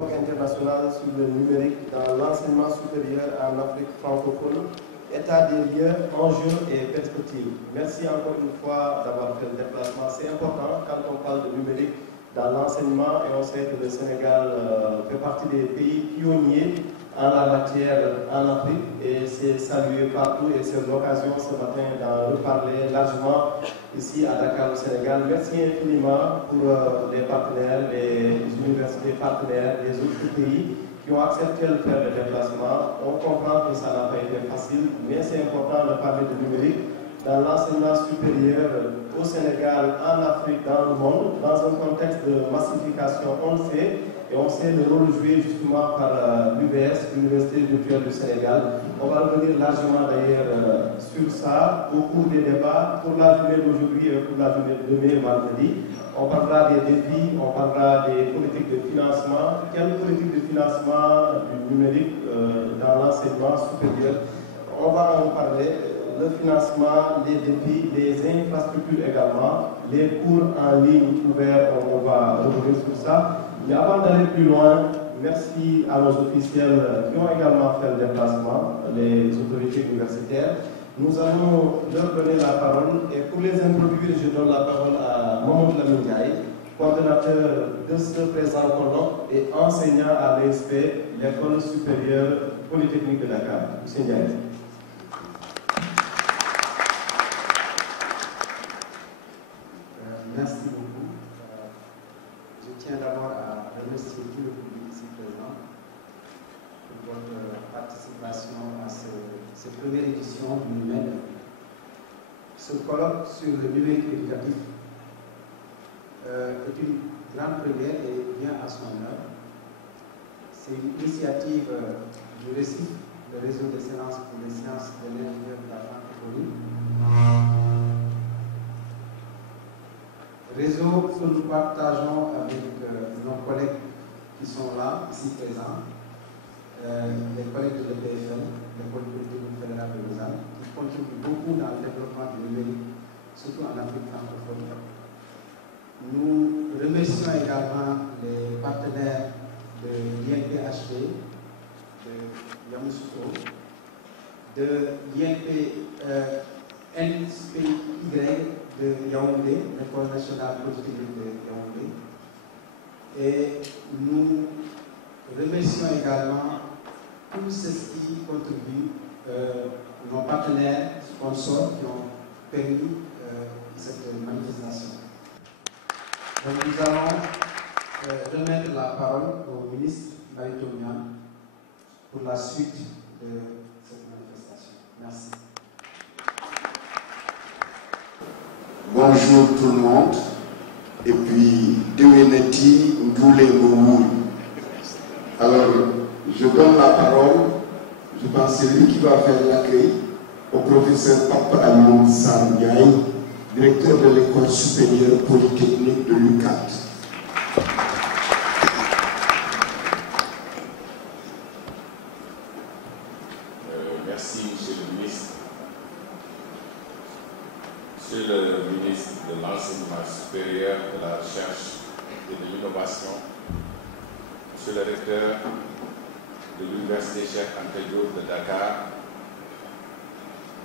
International sur le numérique dans l'enseignement supérieur en Afrique francophone, état des lieux, enjeux et perspectives. Merci encore une fois d'avoir fait le déplacement. C'est important quand on parle de numérique dans l'enseignement et on sait que le Sénégal fait partie des pays pionniers en la matière en Afrique et c'est salué partout et c'est l'occasion ce matin d'en reparler largement ici à Dakar au Sénégal. Merci infiniment pour les partenaires, les universités partenaires, les autres pays qui ont accepté de faire le déplacement. On comprend que ça n'a pas été facile, mais c'est important de parler de numérique dans l'enseignement supérieur au Sénégal, en Afrique, dans le monde, dans un contexte de massification, on le sait, et on sait le rôle joué justement par l'UVS, l'Université virtuelle du Sénégal. On va revenir largement d'ailleurs sur ça au cours des débats pour la journée d'aujourd'hui et pour la journée de demain, vendredi. On parlera des défis, on parlera des politiques de financement. Quelle politique de financement du numérique dans l'enseignement supérieur? On va en parler. Le financement, les défis, les infrastructures également, les cours en ligne ouverts, on va revenir sur ça. Mais avant d'aller plus loin, merci à nos officiels qui ont également fait le déplacement, les autorités universitaires. Nous allons leur donner la parole et pour les introduire, je donne la parole à Mamadou Lamine Ndiaye, coordonnateur de ce présent colloque et enseignant à l'ESP, l'École supérieure polytechnique de Dakar. Monsieur Ndiaye. Merci beaucoup. Je tiens d'abord à remercier tout le public ici présent pour votre participation à cette première édition du NUMED. Ce colloque sur le numérique éducatif est une grande première et bien à son heure. C'est une initiative du RECIF, le réseau d'excellence pour les sciences de l'ingénieur de la francophonie. Réseau que nous partageons avec nos collègues qui sont là, ici présents, les collègues de l'EPFL, l'École polytechnique fédérale de Lausanne, qui contribuent beaucoup dans le développement du numérique, surtout en Afrique francophone. Nous remercions également les partenaires de l'INPHD de Yamoussoukro, de l'INP-NPY de Yaoundé, l'École nationale polytechnique de Yaoundé. Et nous remercions également tous ceux qui contribuent, nos partenaires, sponsors qui ont permis cette manifestation. Donc nous allons remettre la parole au ministre Baïtomian pour la suite de cette manifestation. Merci. Bonjour tout le monde. Et puis, Deweneti Ndoule Moumoui. Alors, je donne la parole, je pense que c'est lui qui va faire l'accueil, au professeur Papa Alioune Sandiaï, directeur de l'école supérieure polytechnique de l'UCAT. Merci, Monsieur le ministre. Monsieur le ministre de l'Enseignement supérieur, de la Recherche et de l'Innovation, Monsieur le recteur de l'Université Cheikh Anta Diop de Dakar,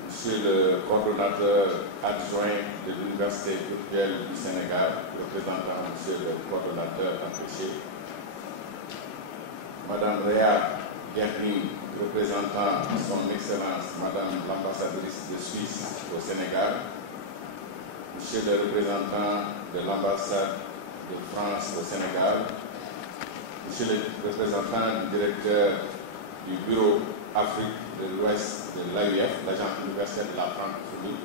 Monsieur le coordonnateur adjoint de l'Université virtuelle du Sénégal, représentant Monsieur le coordonnateur empêché, Madame Réa Guerni, représentant son Excellence Madame l'ambassadrice de Suisse au Sénégal, Monsieur le représentant de l'ambassade de France au Sénégal, Monsieur le représentant du directeur du bureau Afrique de l'Ouest de l'AUF, l'agence universitaire de la francophonie,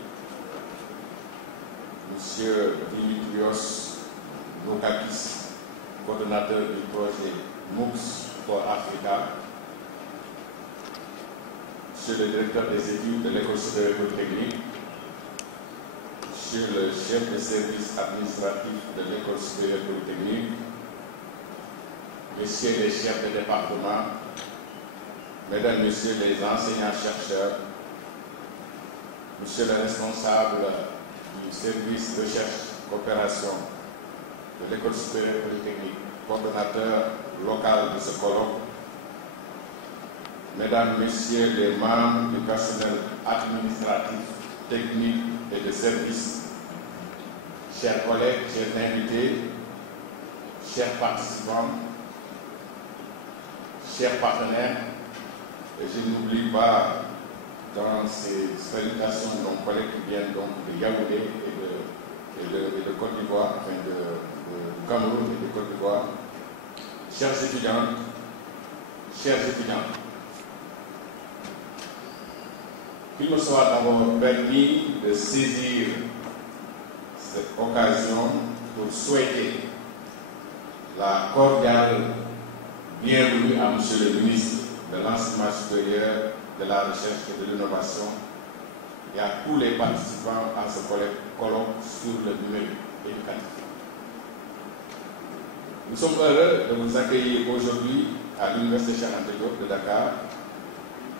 Monsieur Dimitrios Noukakis, coordonnateur du projet MOOCs for Africa, Monsieur le directeur des études de l'École supérieure polytechnique, Monsieur le chef de service administratif de l'École supérieure polytechnique, Messieurs les chefs de département, Mesdames, Messieurs les enseignants-chercheurs, Monsieur le responsable du service recherche coopération de l'École supérieure polytechnique, coordonnateur local de ce colloque, Mesdames, Messieurs les membres du personnel administratif, technique et de service, chers collègues, chers invités, chers participants, chers partenaires, et je n'oublie pas dans ces salutations de nos collègues qui viennent donc de Yaoundé et de Côte d'Ivoire, enfin de Cameroun et de Côte d'Ivoire, chers étudiants, qu'il me soit d'abord permis de saisir cette occasion pour souhaiter la cordiale bienvenue à Monsieur le ministre de l'Enseignement supérieur, de la Recherche et de l'Innovation et à tous les participants à ce colloque sur le numérique éducatif. Nous sommes heureux de vous accueillir aujourd'hui à l'Université Cheikh Anta Diop de Dakar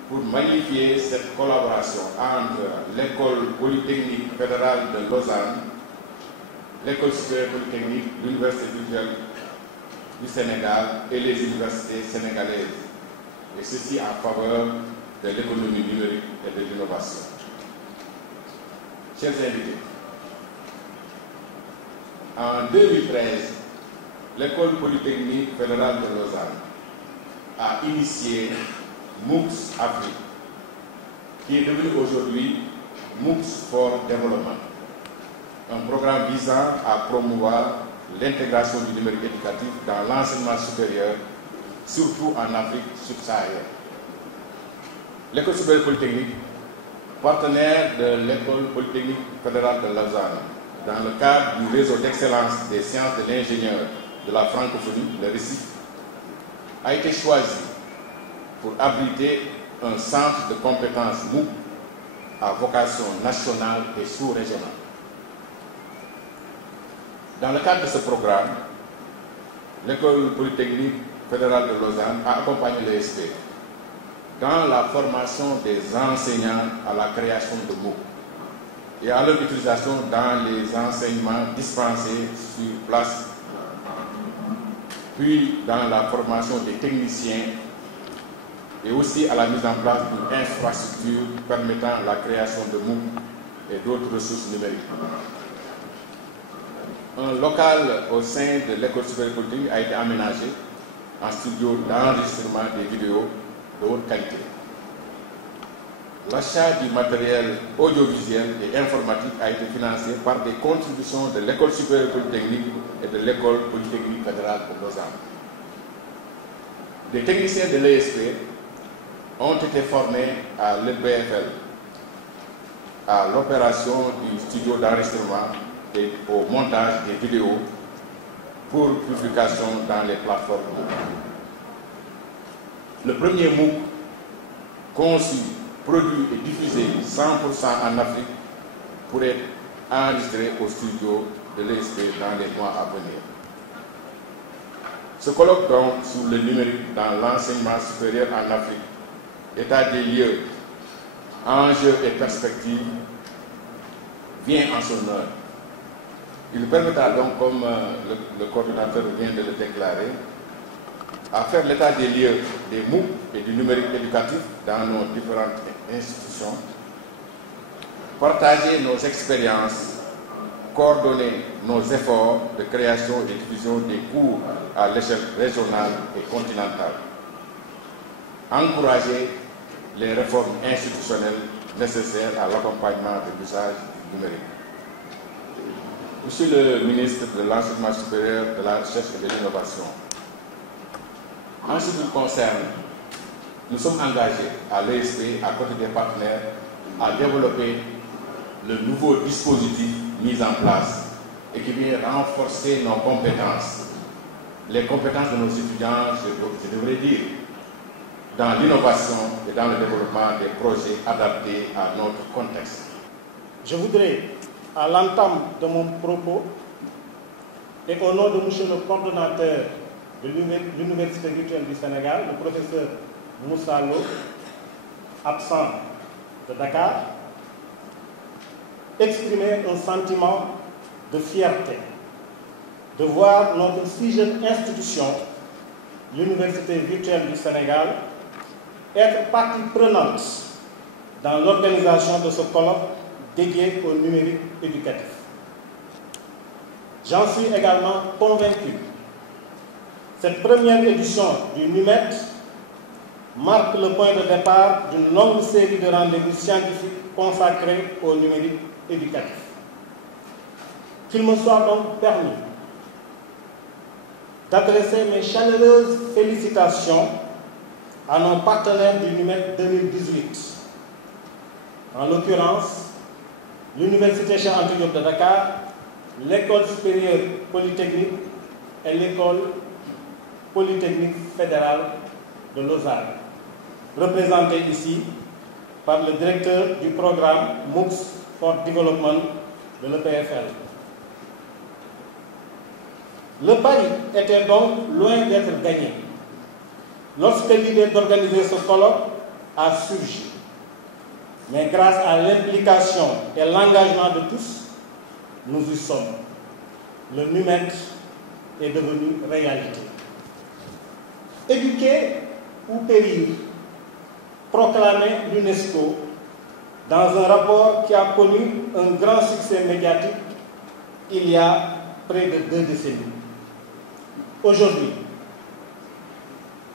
pour magnifier cette collaboration entre l'École polytechnique fédérale de Lausanne, l'École supérieure polytechnique, l'Université virtuelle du Sénégal et les universités sénégalaises, et ceci en faveur de l'économie numérique et de l'innovation. Chers invités, en 2013, l'École polytechnique fédérale de Lausanne a initié MOOCs Afrique, qui est devenu aujourd'hui MOOCs for Development, un programme visant à promouvoir l'intégration du numérique éducatif dans l'enseignement supérieur, surtout en Afrique subsaharienne. L'École supérieure polytechnique, partenaire de l'École polytechnique fédérale de Lausanne, dans le cadre du réseau d'excellence des sciences de l'ingénieur de la francophonie, le RECIF, a été choisi pour abriter un centre de compétences MOOC à vocation nationale et sous-régionale. Dans le cadre de ce programme, l'École polytechnique fédérale de Lausanne a accompagné l'ESP dans la formation des enseignants à la création de MOOC et à leur utilisation dans les enseignements dispensés sur place puis dans la formation des techniciens et aussi à la mise en place d'une infrastructure permettant la création de MOOC et d'autres ressources numériques. Un local au sein de l'École supérieure polytechnique a été aménagé en studio d'enregistrement des vidéos de haute qualité. L'achat du matériel audiovisuel et informatique a été financé par des contributions de l'École supérieure polytechnique et de l'École polytechnique fédérale de Lausanne. Des techniciens de l'ESP ont été formés à l'EPFL, à l'opération du studio d'enregistrement et au montage des vidéos pour publication dans les plateformes. Le premier MOOC conçu, produit et diffusé 100% en Afrique pour être enregistré au studio de l'ESP dans les mois à venir. Ce colloque donc sur le numérique dans l'enseignement supérieur en Afrique, état des lieux, enjeux et perspectives, vient en son heure. Il permettra donc, comme le coordinateur vient de le déclarer, à faire l'état des lieux des MOOC et du numérique éducatif dans nos différentes institutions, partager nos expériences, coordonner nos efforts de création et de diffusion des cours à l'échelle régionale et continentale, encourager les réformes institutionnelles nécessaires à l'accompagnement de l'usage du numérique. Monsieur le ministre de l'Enseignement supérieur, de la Recherche et de l'Innovation, en ce qui nous concerne, nous sommes engagés à l'ESP, à côté des partenaires, à développer le nouveau dispositif mis en place et qui vient renforcer nos compétences, les compétences de nos étudiants, je devrais dire, dans l'innovation et dans le développement des projets adaptés à notre contexte. Je voudrais, à l'entame de mon propos, et au nom de M. le coordonnateur de l'Université virtuelle du Sénégal, le professeur Moussa Lo, absent de Dakar, exprimer un sentiment de fierté de voir notre si jeune institution, l'Université virtuelle du Sénégal, être partie prenante dans l'organisation de ce colloque dédié au numérique éducatif. J'en suis également convaincu. Cette première édition du NUMED marque le point de départ d'une longue série de rendez-vous scientifiques consacrés au numérique éducatif. Qu'il me soit donc permis d'adresser mes chaleureuses félicitations à nos partenaires du NUMED 2018. En l'occurrence, l'Université Cheikh Anta Diop de Dakar, l'École supérieure polytechnique et l'École polytechnique fédérale de Lausanne, représentée ici par le directeur du programme MOOCs for Development de l'EPFL. Le pari était donc loin d'être gagné lorsque l'idée d'organiser ce colloque a surgi. Mais grâce à l'implication et l'engagement de tous, nous y sommes. Le NUMED est devenu réalité. Éduquer ou périr, proclamait l'UNESCO dans un rapport qui a connu un grand succès médiatique il y a près de 2 décennies. Aujourd'hui,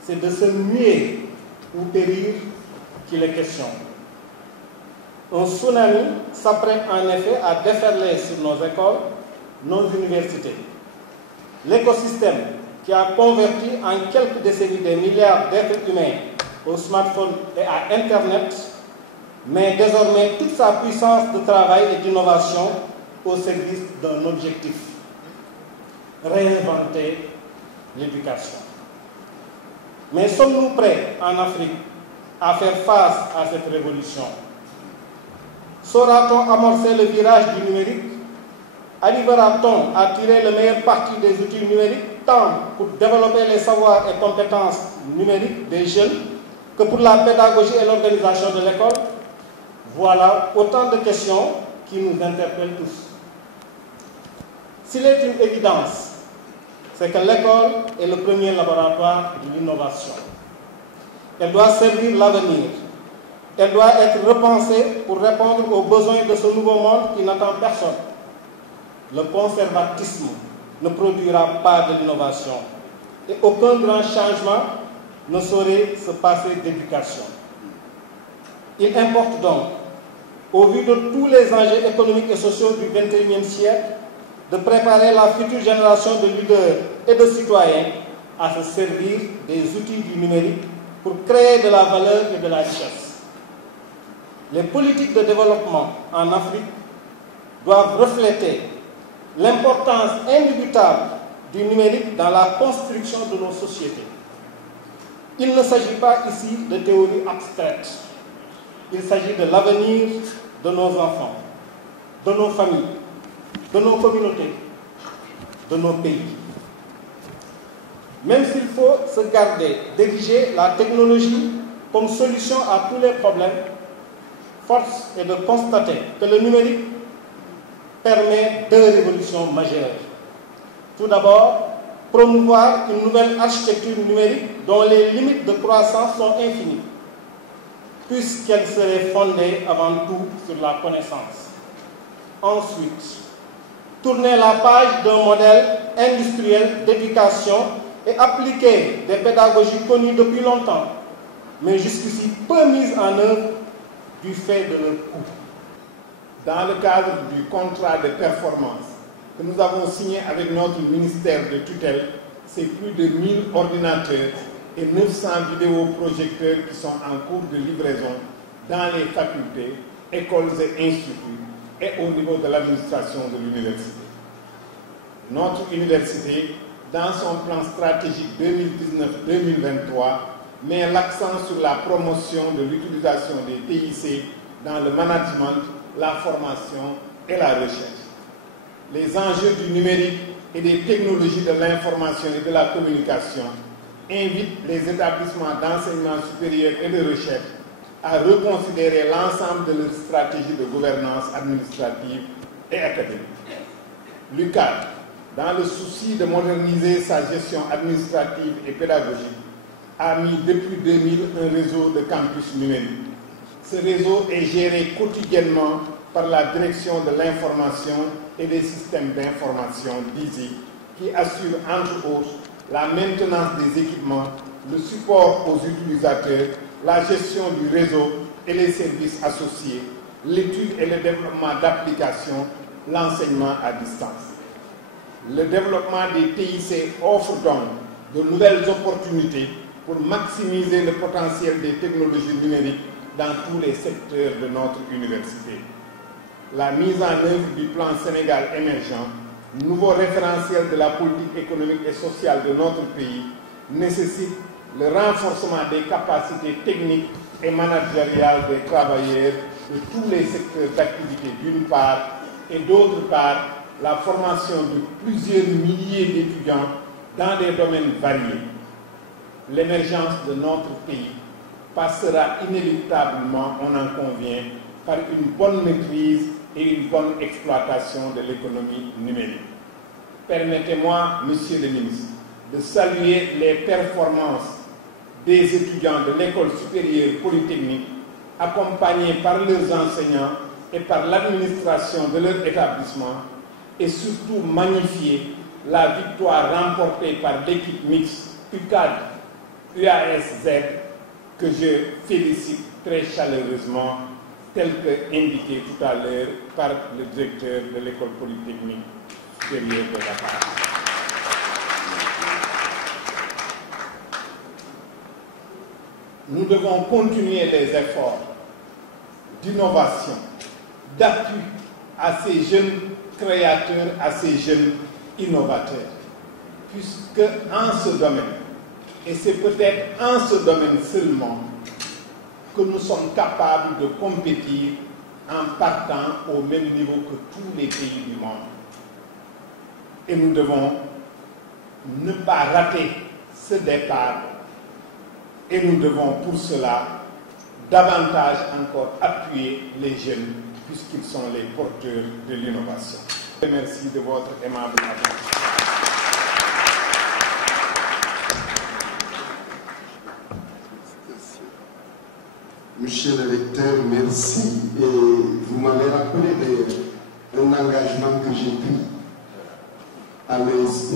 c'est de se muer ou périr qu'il est question. Un tsunami s'apprête en effet à déferler sur nos écoles, nos universités. L'écosystème qui a converti en quelques décennies des milliards d'êtres humains au smartphone et à Internet met désormais toute sa puissance de travail et d'innovation au service d'un objectif: réinventer l'éducation. Mais sommes-nous prêts en Afrique à faire face à cette révolution? Saura-t-on amorcer le virage du numérique? Arrivera-t-on à tirer le meilleur parti des outils numériques, tant pour développer les savoirs et compétences numériques des jeunes que pour la pédagogie et l'organisation de l'école? Voilà autant de questions qui nous interpellent tous. S'il est une évidence c'est que l'école est le premier laboratoire de l'innovation. Elle doit servir l'avenir. Elle doit être repensée pour répondre aux besoins de ce nouveau monde qui n'attend personne. Le conservatisme ne produira pas de l'innovation et aucun grand changement ne saurait se passer d'éducation. Il importe donc, au vu de tous les enjeux économiques et sociaux du XXIe siècle, de préparer la future génération de leaders et de citoyens à se servir des outils du numérique pour créer de la valeur et de la richesse. Les politiques de développement en Afrique doivent refléter l'importance indubitable du numérique dans la construction de nos sociétés. Il ne s'agit pas ici de théories abstraites. Il s'agit de l'avenir de nos enfants, de nos familles, de nos communautés, de nos pays. Même s'il faut se garder d'ériger la technologie comme solution à tous les problèmes, force est de constater que le numérique permet deux révolutions majeures. Tout d'abord, promouvoir une nouvelle architecture numérique dont les limites de croissance sont infinies, puisqu'elle serait fondée avant tout sur la connaissance. Ensuite, tourner la page d'un modèle industriel d'éducation et appliquer des pédagogies connues depuis longtemps, mais jusqu'ici peu mises en œuvre du fait de leur coût. Dans le cadre du contrat de performance que nous avons signé avec notre ministère de tutelle, c'est plus de 1000 ordinateurs et 900 vidéoprojecteurs qui sont en cours de livraison dans les facultés, écoles et instituts et au niveau de l'administration de l'université. Notre université, dans son plan stratégique 2019-2023, met l'accent sur la promotion de l'utilisation des TIC dans le management, la formation et la recherche. Les enjeux du numérique et des technologies de l'information et de la communication invitent les établissements d'enseignement supérieur et de recherche à reconsidérer l'ensemble de leur stratégie de gouvernance administrative et académique. L'UCAD, dans le souci de moderniser sa gestion administrative et pédagogique, a mis depuis 2000 un réseau de campus numériques. Ce réseau est géré quotidiennement par la Direction de l'information et des systèmes d'information DISI, qui assure entre autres la maintenance des équipements, le support aux utilisateurs, la gestion du réseau et les services associés, l'étude et le développement d'applications, l'enseignement à distance. Le développement des TIC offre donc de nouvelles opportunités pour maximiser le potentiel des technologies numériques dans tous les secteurs de notre université. La mise en œuvre du plan Sénégal émergent, nouveau référentiel de la politique économique et sociale de notre pays, nécessite le renforcement des capacités techniques et managériales des travailleurs de tous les secteurs d'activité d'une part, et d'autre part, la formation de plusieurs milliers d'étudiants dans des domaines variés. L'émergence de notre pays passera inéluctablement, on en convient, par une bonne maîtrise et une bonne exploitation de l'économie numérique. Permettez-moi, Monsieur le ministre, de saluer les performances des étudiants de l'École supérieure polytechnique, accompagnés par leurs enseignants et par l'administration de leur établissement, et surtout magnifier la victoire remportée par l'équipe mixte UCAD-UASZ, que je félicite très chaleureusement, tel que indiqué tout à l'heure par le directeur de l'École polytechnique supérieure de Dakar. Nous devons continuer les efforts d'innovation, d'appui à ces jeunes créateurs, à ces jeunes innovateurs, puisque en ce domaine, et c'est peut-être en ce domaine seulement, que nous sommes capables de compétir en partant au même niveau que tous les pays du monde. Et nous devons ne pas rater ce départ, et nous devons pour cela davantage encore appuyer les jeunes, puisqu'ils sont les porteurs de l'innovation. Merci de votre aimable attention. Monsieur le recteur, merci. Et vous m'avez rappelé un engagement que j'ai pris à l'ESP.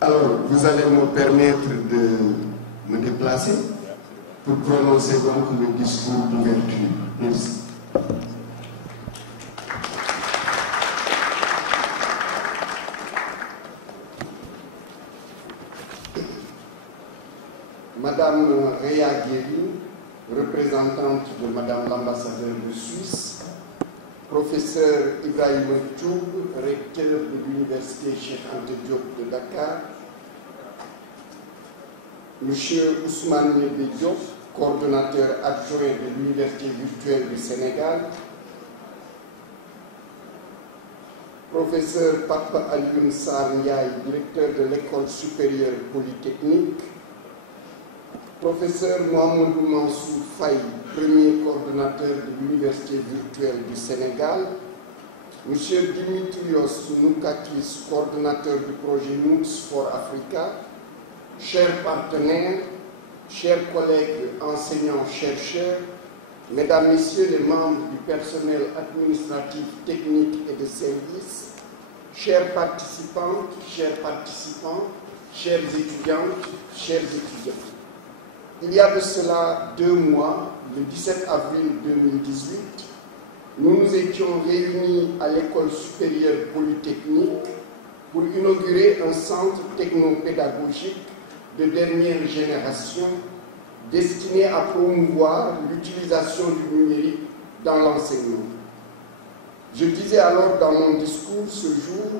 Alors, vous allez me permettre de me déplacer pour prononcer donc le discours d'ouverture. Merci. Madame Réa Guéry, représentante de Madame l'ambassadeur de Suisse, professeur Ibrahim Toub, recteur de l'Université Cheikh Anta Diop de Dakar, Monsieur Ousmane Nébé Diop, coordonnateur adjoint de l'Université virtuelle du Sénégal, professeur Papa Alioune Sarr Ndiaye, directeur de l'École supérieure polytechnique, professeur Mohamedou Mansour Faye, premier coordonnateur de l'Université virtuelle du Sénégal, monsieur Dimitrios Noukakis, coordonnateur du projet MOOCs for Africa, chers partenaires, chers collègues enseignants-chercheurs, mesdames, messieurs les membres du personnel administratif, technique et de service, chères participantes, chers participants, chères étudiantes, chers étudiants. Il y a de cela 2 mois, le 17 avril 2018, nous nous étions réunis à l'École supérieure polytechnique pour inaugurer un centre technopédagogique de dernière génération destiné à promouvoir l'utilisation du numérique dans l'enseignement. Je disais alors dans mon discours ce jour,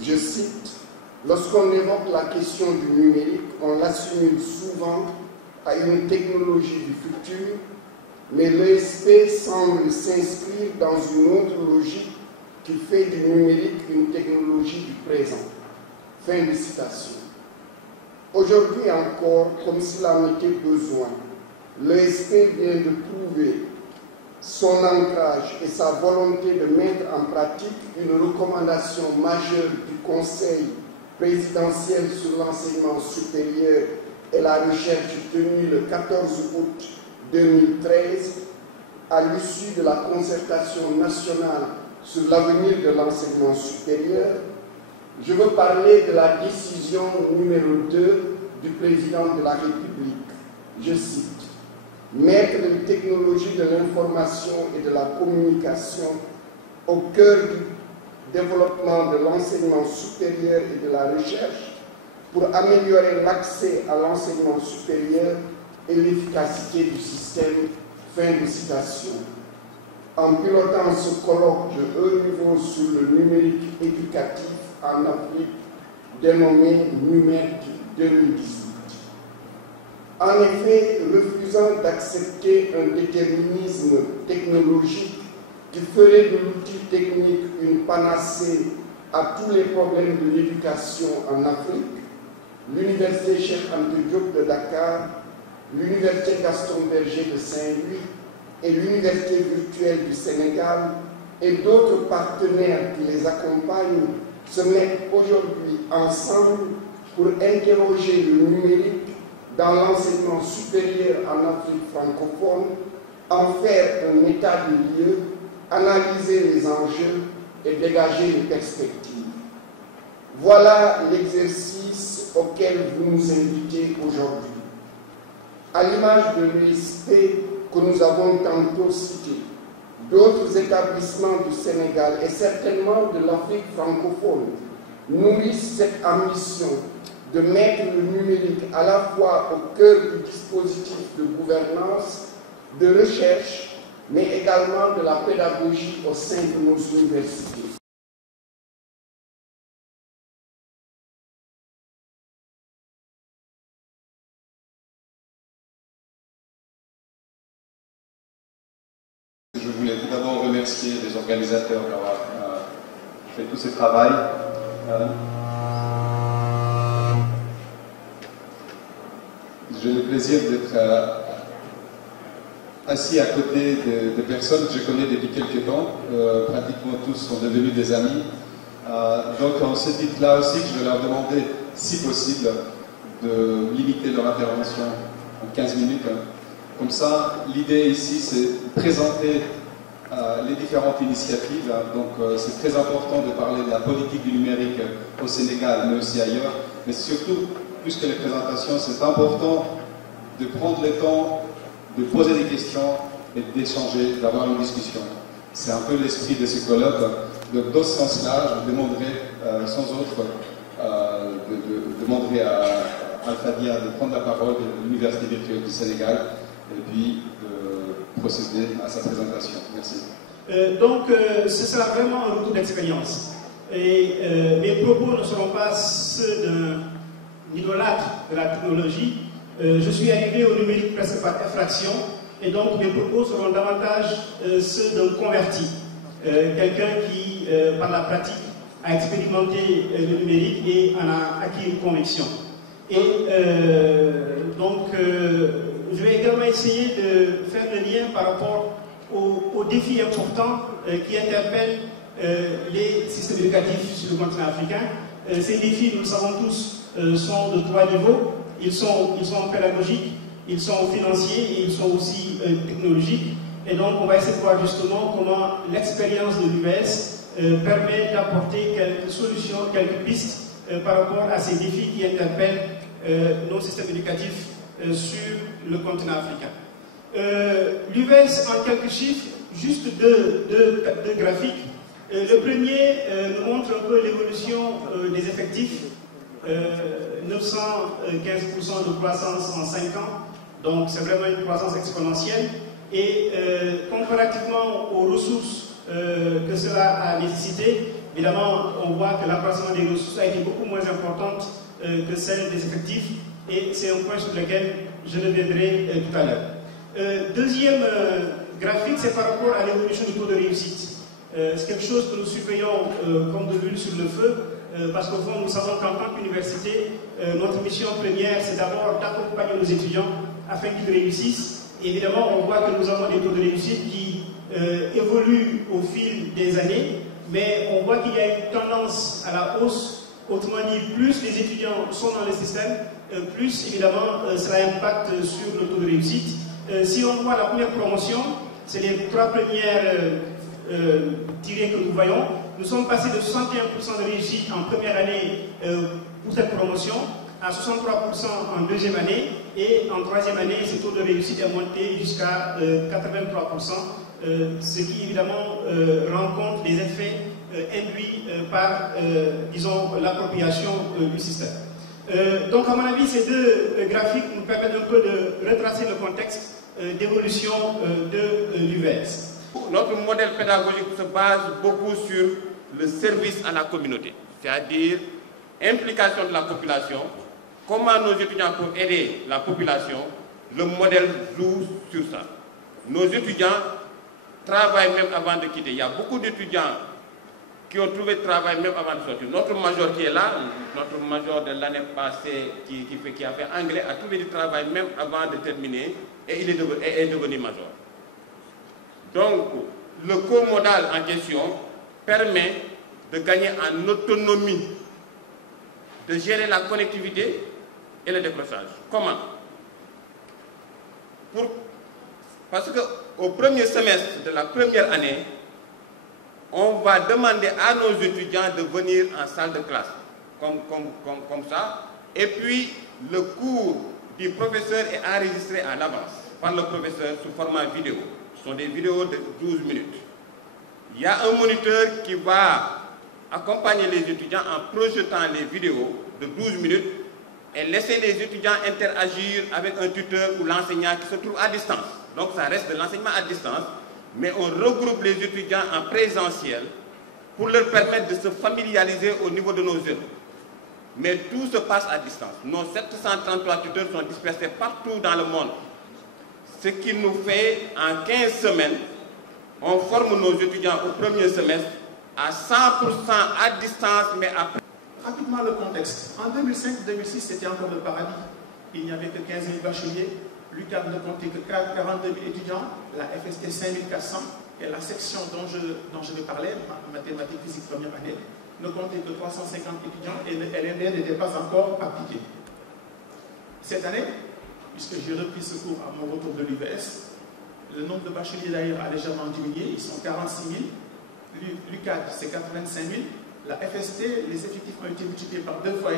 je cite, « Lorsqu'on évoque la question du numérique, on l'assimile souvent à une technologie du futur, mais l'ESP semble s'inscrire dans une autre logique qui fait du numérique une technologie du présent. » Fin de citation. Aujourd'hui encore, comme s'il en était besoin, l'ESP vient de prouver son ancrage et sa volonté de mettre en pratique une recommandation majeure du Conseil présidentiel sur l'enseignement supérieur et la recherche tenue le 14 août 2013 à l'issue de la concertation nationale sur l'avenir de l'enseignement supérieur. Je veux parler de la décision numéro 2 du président de la République. Je cite, « Mettre les technologies de l'information et de la communication au cœur du développement de l'enseignement supérieur et de la recherche pour améliorer l'accès à l'enseignement supérieur et l'efficacité du système. » Fin de citation. En pilotant ce colloque de haut niveau sur le numérique éducatif en Afrique, dénommé NUMED 2018. En effet, refusant d'accepter un déterminisme technologique qui ferait de l'outil technique une panacée à tous les problèmes de l'éducation en Afrique, l'Université Cheikh Anta Diop de Dakar, l'Université Gaston Berger de Saint-Louis et l'Université virtuelle du Sénégal et d'autres partenaires qui les accompagnent se mettent aujourd'hui ensemble pour interroger le numérique dans l'enseignement supérieur en Afrique francophone, en faire un état de lieu, analyser les enjeux et dégager les perspectives. Voilà l'exercice auquel vous nous invitez aujourd'hui. À l'image de l'USP que nous avons tantôt cité, d'autres établissements du Sénégal et certainement de l'Afrique francophone nourrissent cette ambition de mettre le numérique à la fois au cœur du dispositif de gouvernance, de recherche, mais également de la pédagogie au sein de nos universités. Je voulais tout d'abord remercier les organisateurs d'avoir fait tout ce travail. J'ai le plaisir d'être assis à côté de personnes que je connais depuis quelques temps. Pratiquement tous sont devenus des amis. Donc on s'est dit là aussi que je vais leur demander, si possible, de limiter leur intervention en 15 minutes. Comme ça, l'idée ici, c'est de présenter les différentes initiatives. Donc, c'est très important de parler de la politique du numérique au Sénégal, mais aussi ailleurs. Mais surtout, plus que les présentations, c'est important de prendre le temps de poser des questions et d'échanger, d'avoir une discussion. C'est un peu l'esprit de ce colloque. Donc, dans ce sens-là, je demanderai sans autre demanderai à Alpha Dia de prendre la parole de l'Université virtuelle du Sénégal et puis de procéder à sa présentation. Merci. Ce sera vraiment un retour d'expérience. Et mes propos ne seront pas ceux d'un idolâtre de la technologie. Je suis arrivé au numérique presque par effraction, et donc mes propos seront davantage ceux d'un converti, quelqu'un qui, par la pratique, a expérimenté le numérique et en a acquis une conviction. Et je vais également essayer de faire le lien par rapport aux défis importants qui interpellent les systèmes éducatifs sur le continent africain. Ces défis, nous le savons tous, sont de 3 niveaux. Ils sont pédagogiques, ils sont financiers et ils sont aussi technologiques. Et donc, on va essayer de voir justement comment l'expérience de l'UVS permet d'apporter quelques solutions, quelques pistes par rapport à ces défis qui interpellent nos systèmes éducatifs sur le continent africain. L'UVS, en quelques chiffres, juste deux graphiques. Le premier nous montre un peu l'évolution des effectifs. 915% de croissance en 5 ans, donc c'est vraiment une croissance exponentielle. Et comparativement aux ressources que cela a nécessité, évidemment, on voit que l'accroissement des ressources a été beaucoup moins importante que celle des effectifs, et c'est un point sur lequel je reviendrai tout à l'heure. Deuxième graphique, c'est par rapport à l'évolution du taux de réussite. C'est quelque chose que nous surveillons comme de l'huile sur le feu, parce qu'au fond, nous savons qu'en tant qu'université, notre mission première, c'est d'abord d'accompagner nos étudiants afin qu'ils réussissent. Et évidemment, on voit que nous avons des taux de réussite qui évoluent au fil des années, mais on voit qu'il y a une tendance à la hausse. Autrement dit, plus les étudiants sont dans le système, plus évidemment cela impacte sur le taux de réussite. Si on voit la première promotion, c'est les 3 premières tirées que nous voyons. Nous sommes passés de 61% de réussite en première année pour cette promotion à 63% en deuxième année, et en troisième année, ce taux de réussite est monté jusqu'à 83%, ce qui évidemment rend compte des effets induits par, disons, l'appropriation du système. Donc, à mon avis, ces deux graphiques nous permettent un peu de retracer le contexte d'évolution de l'UVS. Notre modèle pédagogique se base beaucoup sur le service à la communauté, c'est-à-dire implication de la population, comment nos étudiants peuvent aider la population. Le modèle joue sur ça. Nos étudiants travaillent même avant de quitter. Il y a beaucoup d'étudiants qui ont trouvé travail même avant de sortir. Notre major qui est là, notre major de l'année passée qui a fait anglais, a trouvé du travail même avant de terminer, et il est devenu major. Donc, le cours modal en question permet de gagner en autonomie, de gérer la connectivité et le décrochage. Comment? Parce qu'au premier semestre de la première année, on va demander à nos étudiants de venir en salle de classe, comme ça, et puis le cours du professeur est enregistré à l'avance par le professeur sous format vidéo. Ce sont des vidéos de 12 minutes. Il y a un moniteur qui va accompagner les étudiants en projetant les vidéos de 12 minutes et laisser les étudiants interagir avec un tuteur ou l'enseignant qui se trouve à distance. Donc ça reste de l'enseignement à distance, mais on regroupe les étudiants en présentiel pour leur permettre de se familiariser au niveau de nos œuvres. Mais tout se passe à distance. Nos 733 tuteurs sont dispersés partout dans le monde. Ce qui nous fait, en 15 semaines, on forme nos étudiants au premier semestre à 100% à distance, mais après. Rapidement le contexte. En 2005-2006, c'était encore le paradis. Il n'y avait que 15 000 bacheliers. L'UQAM ne comptait que 42 000 étudiants. La FST 5 400. Et la section dont je vais parler, mathématiques, physique, première année, ne comptait que 350 étudiants et le LND n'était pas encore appliqué. Cette année, puisque j'ai repris ce cours à mon retour de l'UVS. Le nombre de bacheliers d'ailleurs a légèrement diminué, ils sont 46 000. L'UCAD, c'est 85 000. La FST, les effectifs ont été multipliés par 2,5 fois.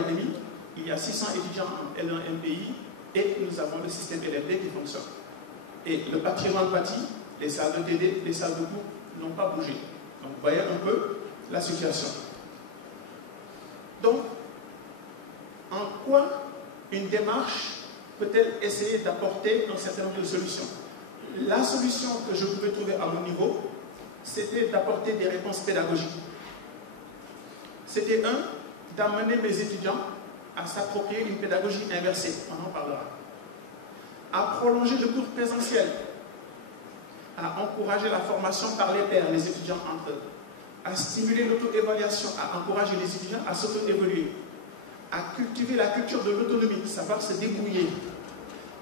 Il y a 600 étudiants en L1 MPI et nous avons le système LFD qui fonctionne. Et le patrimoine bâti, les salles de TD, les salles de cours n'ont pas bougé. Donc vous voyez un peu la situation. Donc, en quoi une démarche peut-elle essayer d'apporter un certain nombre de solutions? La solution que je pouvais trouver à mon niveau, c'était d'apporter des réponses pédagogiques. C'était d'amener mes étudiants à s'approprier une pédagogie inversée, on en parlera, à prolonger le cours présentiel, à encourager la formation par les pairs, les étudiants entre eux, à stimuler l'auto-évaluation, à encourager les étudiants à s'auto-évoluer, à cultiver la culture de l'autonomie, savoir se débrouiller,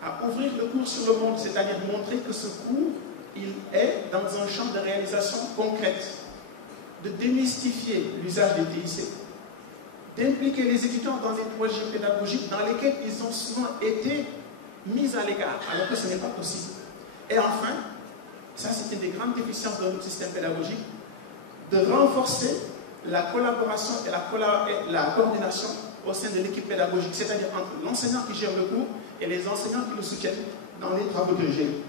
à ouvrir le cours sur le monde, c'est-à-dire montrer que ce cours, il est dans un champ de réalisation concrète, de démystifier l'usage des TIC, d'impliquer les étudiants dans des projets pédagogiques dans lesquels ils ont souvent été mis à l'écart, alors que ce n'est pas possible. Et enfin, ça c'est une des grandes déficiences de notre système pédagogique, de renforcer la collaboration et la coordination au sein de l'équipe pédagogique, c'est-à-dire entre l'enseignant qui gère le cours et les enseignants qui le soutiennent dans les travaux de génie.